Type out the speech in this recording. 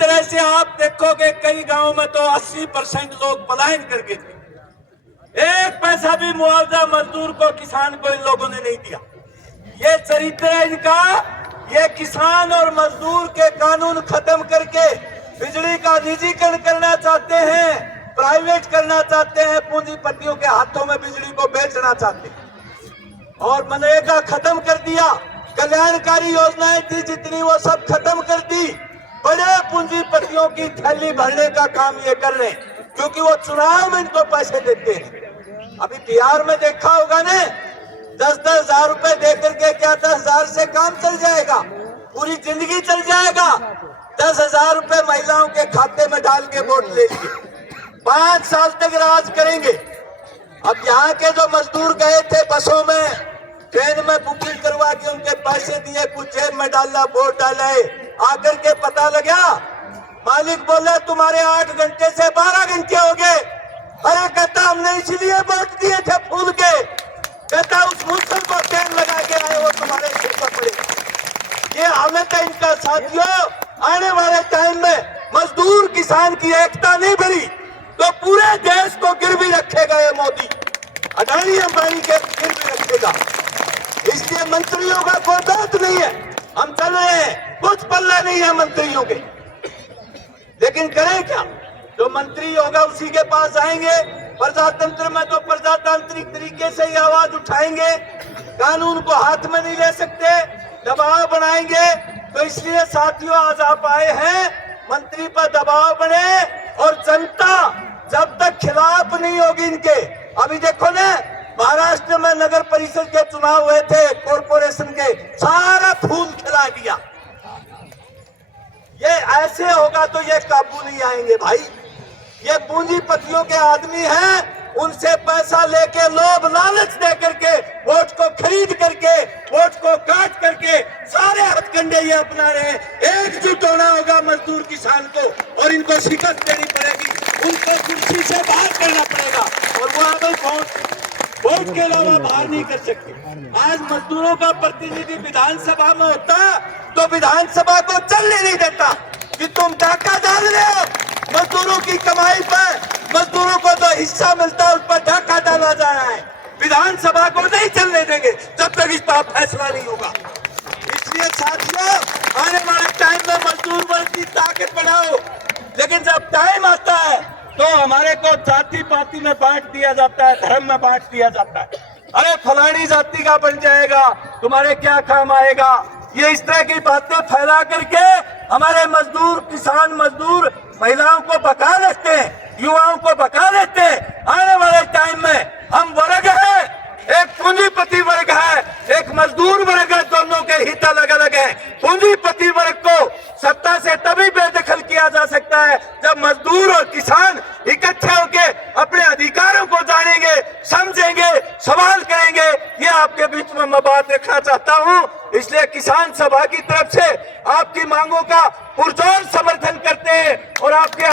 तरह से आप देखोगे कई गांवों में तो 80% लोग पलायन करके थे। एक पैसा भी मुआवजा मजदूर को, किसान को इन लोगों ने नहीं दिया। ये चरित्र है इनका। ये किसान और मजदूर के कानून खत्म करके बिजली का निजीकरण करना चाहते हैं, प्राइवेट करना चाहते हैं, पूंजीपतियों के हाथों में बिजली को बेचना चाहते हैं। और मनरेगा खत्म कर दिया, कल्याणकारी योजनाएं थी जितनी वो सब खत्म कर दी। बड़े पूंजीपतियों की थैली भरने का काम ये कर रहे हैं, क्योंकि वो चुनाव में इनको पैसे देते हैं। अभी बिहार में देखा होगा ने 10-10 हजार रुपए दे करके क्या 10 हजार से काम चल जाएगा? पूरी जिंदगी चल जाएगा। 10 हजार रुपए महिलाओं के खाते में डाल के वोट ले लिए, 5 साल तक राज करेंगे। अब यहाँ के जो मजदूर गए थे बसों में, ट्रेन में बुकिंग करवा के उनके पैसे दिए, कुछ जेब में डाला, वोट डाले, आकर के पता लगा मालिक बोला तुम्हारे 8 घंटे से 12 घंटे हो गए। अरे कहता हमने इसलिए वोट दिए थे फूल के, कहता उस मुसल को तेल लगा के आए वो तुम्हारे सिर पर पड़े। ये हालत है इनका साथियों। आने वाले टाइम में मजदूर किसान की एकता नहीं बनी तो पूरे देश को गिरवी रखेगा ये मोदी, अडानी अंबानी के गिरवी रखेगा। इसलिए मंत्रियों का कोई बात नहीं है, हम चल रहे हैं, कुछ पल्ला नहीं है मंत्रियों के। लेकिन करें क्या? जो मंत्री होगा उसी के पास आएंगे। प्रजातंत्र में तो प्रजातांत्रिक तरीके से ही आवाज उठाएंगे, कानून को हाथ में नहीं ले सकते, दबाव बनाएंगे। तो इसलिए साथियों आज आप आए हैं, मंत्री पर दबाव बने और जनता जब तक खिलाफ नहीं होगी इनके। अभी देखो ना महाराष्ट्र में नगर परिषद के चुनाव हुए थे, कॉरपोरेशन के, सारा फूल खिला दिया। ये ऐसे होगा तो ये काबू नहीं आएंगे भाई। ये पूंजीपतियों के आदमी हैं, उनसे पैसा लेके लोभ लालच दे करके वोट को खरीद करके, वोट को काट करके सारे हथकंडे ये अपना रहे हैं। एकजुट होना होगा मजदूर किसान को और इनको शिकस्त देनी पड़ेगी, उनको कुर्सी से बाहर करना पड़ेगा। और वो अब वोट के अलावा बाहर नहीं कर सकते। आज मजदूरों का प्रतिनिधि विधानसभा में होता तो विधानसभा को चलने नहीं देता कि तुम डाका डाल रहे हो मजदूरों की कमाई पर, मजदूरों को जो हिस्सा मिलता है उस पर डाका डाला जा रहा है। विधानसभा को नहीं चलने देंगे जब तक इस पर फैसला नहीं होगा। इसलिए साथियों आने वाले टाइम में मजदूर वर्ग की ताकत बढ़ाओ। लेकिन जब टाइम आता है तो हमारे को जाति पाति में बांट दिया जाता है, धर्म में बांट दिया जाता है। अरे फलानी जाति का बन जाएगा, तुम्हारे क्या काम आएगा? ये इस तरह की बातें फैला करके हमारे मजदूर, किसान मजदूर, महिलाओं को बका लेते हैं, युवाओं को बका लेते हैं। आने वाले टाइम में हम वर्ग है, एक पूंजीपति वर्ग है, एक मजदूर वर्ग है, दोनों के हित अलग अलग है। पूंजीपति वर्ग को सत्ता से तभी बेदखल किया जा सकता है जब मजदूर और किसान इकट्ठे होकर अपने अधिकारों को जानेंगे, समझेंगे, सवाल करेंगे। ये आपके बीच में मैं बात रखना चाहता हूं। इसलिए किसान सभा की तरफ से आपकी मांगों का पुरजोर समर्थन करते हैं और आपके